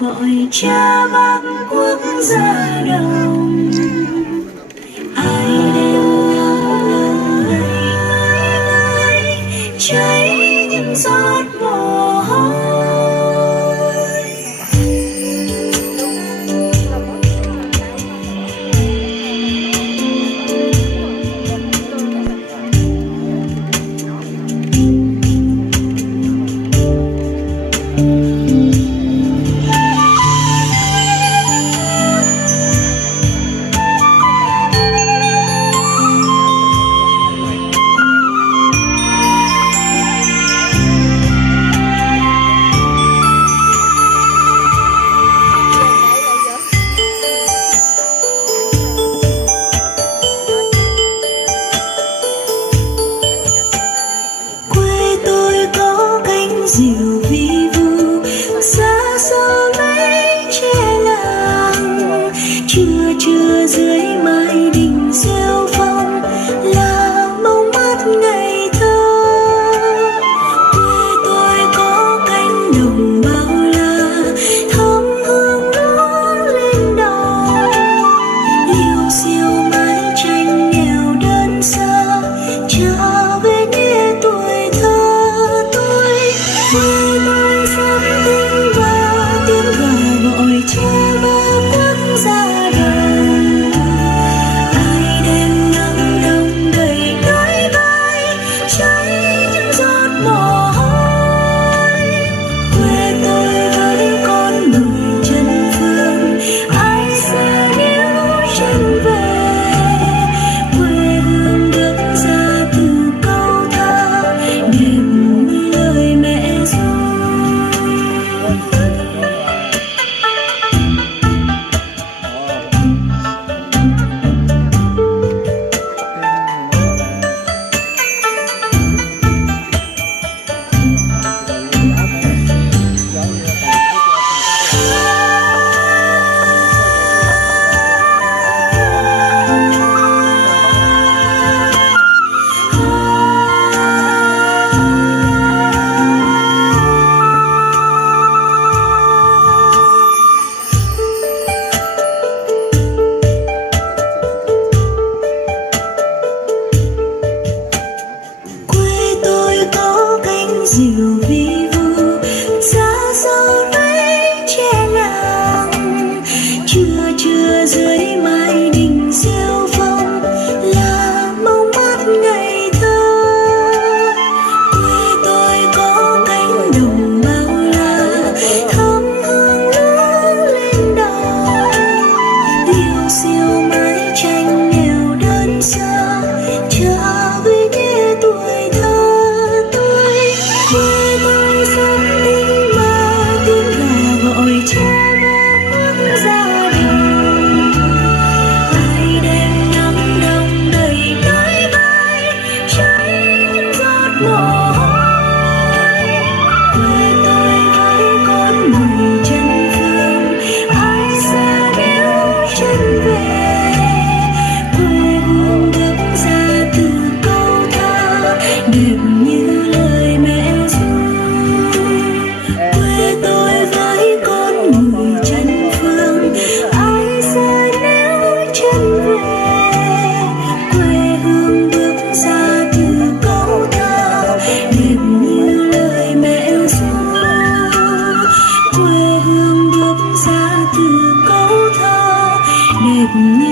gọi cha bác quốc gia đồng. Ai đêm ngắm ngắm ngày mãi mãi cháy những giọt mồ hôi. Dịu vi vu xa xôi mấy che làng, trưa dưới mái đình rêu phong là mong mắt ngày thơ. Quê tôi có cánh đồng bao la, thơm hương lúa lên đò, liêu xiêu mái tranh nghèo đơn sơ trở về nghe tuổi thơ. Quê tôi sắp tính và tiếng gà gọi cha bác quốc gia đồng. Ai đêm nắng đông đầy đôi vai cháy những giọt mồ hôi. Quê tôi với con người chân phương, ai sẽ níu chân về. Quê hương bước ra từ câu thơ đẹp như lời mẹ ru. Dịu vi vu xa xôi mấy che làng, trưa dưới mái đình rêu phong là mong mắt ngày thơ. Quê tôi có cánh đồng bao la, thơm hương lúa lên đò, liêu xiêu mái tranh nghèo đơn sơ trở về nghe tuổi thơ. Quê tôi sắp tính mà tiếng gà gọi cha bác quốc gia đồng. Ai đêm nắng đông đầy đôi vai cháy những giọt mồ hôi. Quê tôi với con người chân phương, ai sẽ níu chân về. Quê hương bước ra từ câu thơ đẹp như lời mẹ ru. Quê tôi với con người chân phương, ai sẽ níu chân về. Quê hương bước ra từ câu thơ đẹp như lời mẹ ru. Quê hương bước ra từ câu thơ đẹp như